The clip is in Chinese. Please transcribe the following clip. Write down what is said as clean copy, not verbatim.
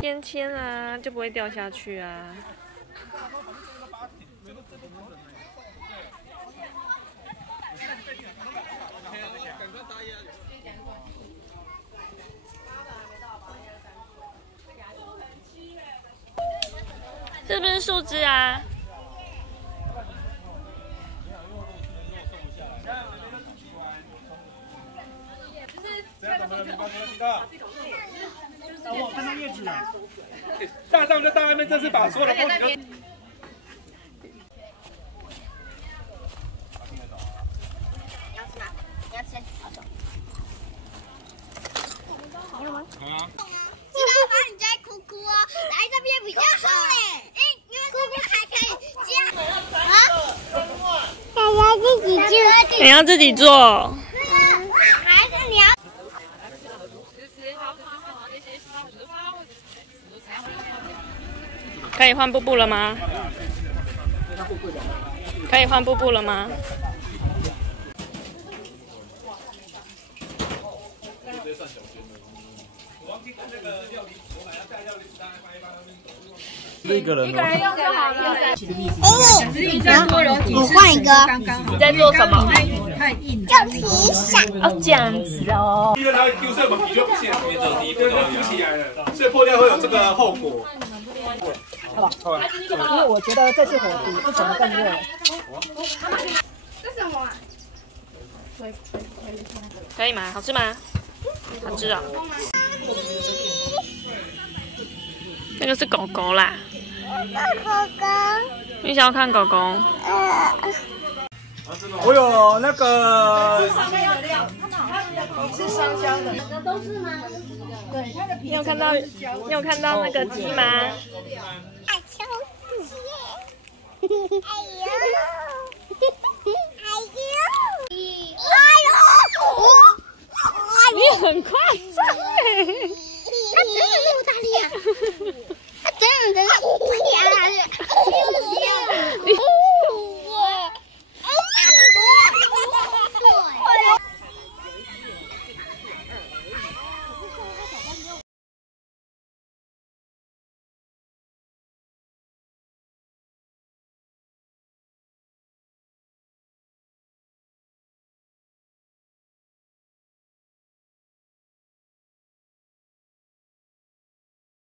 先牵啊，就不会掉下去啊。是不是树枝啊？我看到叶子了。大象就到外面，这是把所有的风景都。还有吗？好啊。知道吗？你在哭哭哦，来这边比较好嘞。因为这边还可以加啊。大家自己做。你要自己做。还是你要？可以换布布了吗？可以换布布了吗？一个人，一个人用就好了。我换一个。你在做什么？叫皮伞。哦，这样子哦。因为它丢射门皮就不见了，对，就浮起来了，所以破掉会有这个后果。好吧，好吧。因为我觉得这次火比之前的更热。这什么？可以吗？好吃吗？好吃哦。那个是狗狗啦。狗狗。你想要看狗狗？我有那个。是香香的。都是吗？对，它的皮。你有看到那个鸡吗？哎呦！哎呦！你很快上哎！它真的那么大力啊！